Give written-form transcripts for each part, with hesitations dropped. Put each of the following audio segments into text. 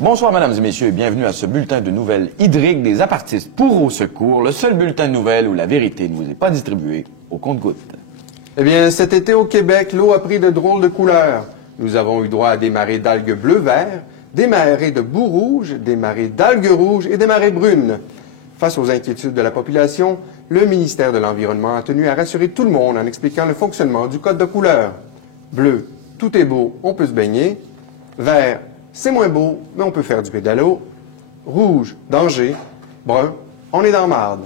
Bonsoir, mesdames et messieurs, et bienvenue à ce bulletin de nouvelles hydriques des apartistes pour Au Secours, le seul bulletin de nouvelles où la vérité ne vous est pas distribuée au compte-gouttes. Eh bien, cet été au Québec, l'eau a pris de drôles de couleurs. Nous avons eu droit à des marées d'algues bleu-vert, des marées de boue rouge, des marées d'algues rouges et des marées brunes. Face aux inquiétudes de la population, le ministère de l'Environnement a tenu à rassurer tout le monde en expliquant le fonctionnement du code de couleur. Bleu, tout est beau, on peut se baigner. Vert, c'est moins beau, mais on peut faire du pédalo. Rouge, danger. Brun, on est dans marde.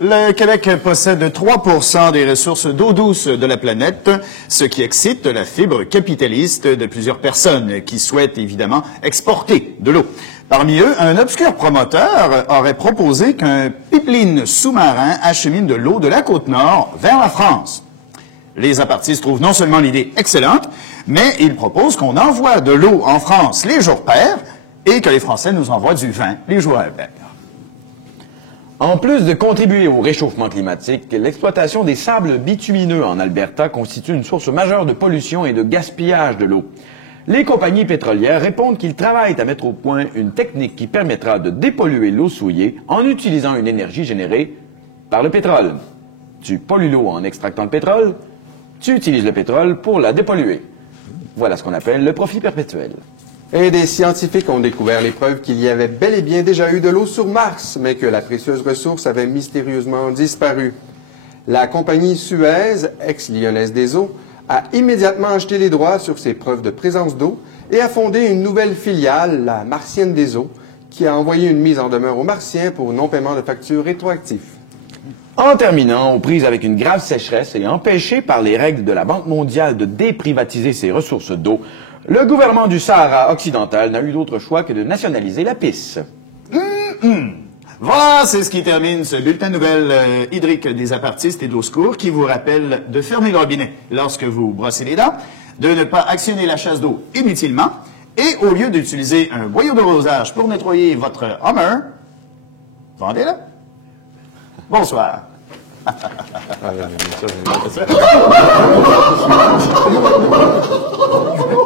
Le Québec possède 3 % des ressources d'eau douce de la planète, ce qui excite la fibre capitaliste de plusieurs personnes qui souhaitent évidemment exporter de l'eau. Parmi eux, un obscur promoteur aurait proposé qu'un pipeline sous-marin achemine de l'eau de la Côte-Nord vers la France. Les apartistes trouvent non seulement l'idée excellente, mais ils proposent qu'on envoie de l'eau en France les jours pairs et que les Français nous envoient du vin les jours impairs. En plus de contribuer au réchauffement climatique, l'exploitation des sables bitumineux en Alberta constitue une source majeure de pollution et de gaspillage de l'eau. Les compagnies pétrolières répondent qu'ils travaillent à mettre au point une technique qui permettra de dépolluer l'eau souillée en utilisant une énergie générée par le pétrole. Tu pollues l'eau en extractant le pétrole, tu utilises le pétrole pour la dépolluer. Voilà ce qu'on appelle le profit perpétuel. Et des scientifiques ont découvert les preuves qu'il y avait bel et bien déjà eu de l'eau sur Mars, mais que la précieuse ressource avait mystérieusement disparu. La compagnie Suez, ex-lyonnaise des eaux, a immédiatement acheté les droits sur ces preuves de présence d'eau et a fondé une nouvelle filiale, la Martienne des eaux, qui a envoyé une mise en demeure aux Martiens pour non-paiement de factures rétroactifs. En terminant, aux prises avec une grave sécheresse et empêché par les règles de la Banque mondiale de déprivatiser ses ressources d'eau, le gouvernement du Sahara occidental n'a eu d'autre choix que de nationaliser la pisse. Voilà, c'est ce qui termine ce bulletin de nouvelles hydrique des apartistes et de l'Au Secours qui vous rappelle de fermer le robinet lorsque vous brossez les dents, de ne pas actionner la chasse d'eau inutilement et au lieu d'utiliser un boyau de rosage pour nettoyer votre Hummer, vendez-le. Bonsoir.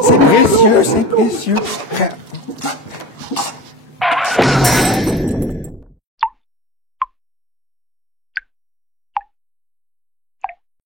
C'est précieux, c'est précieux.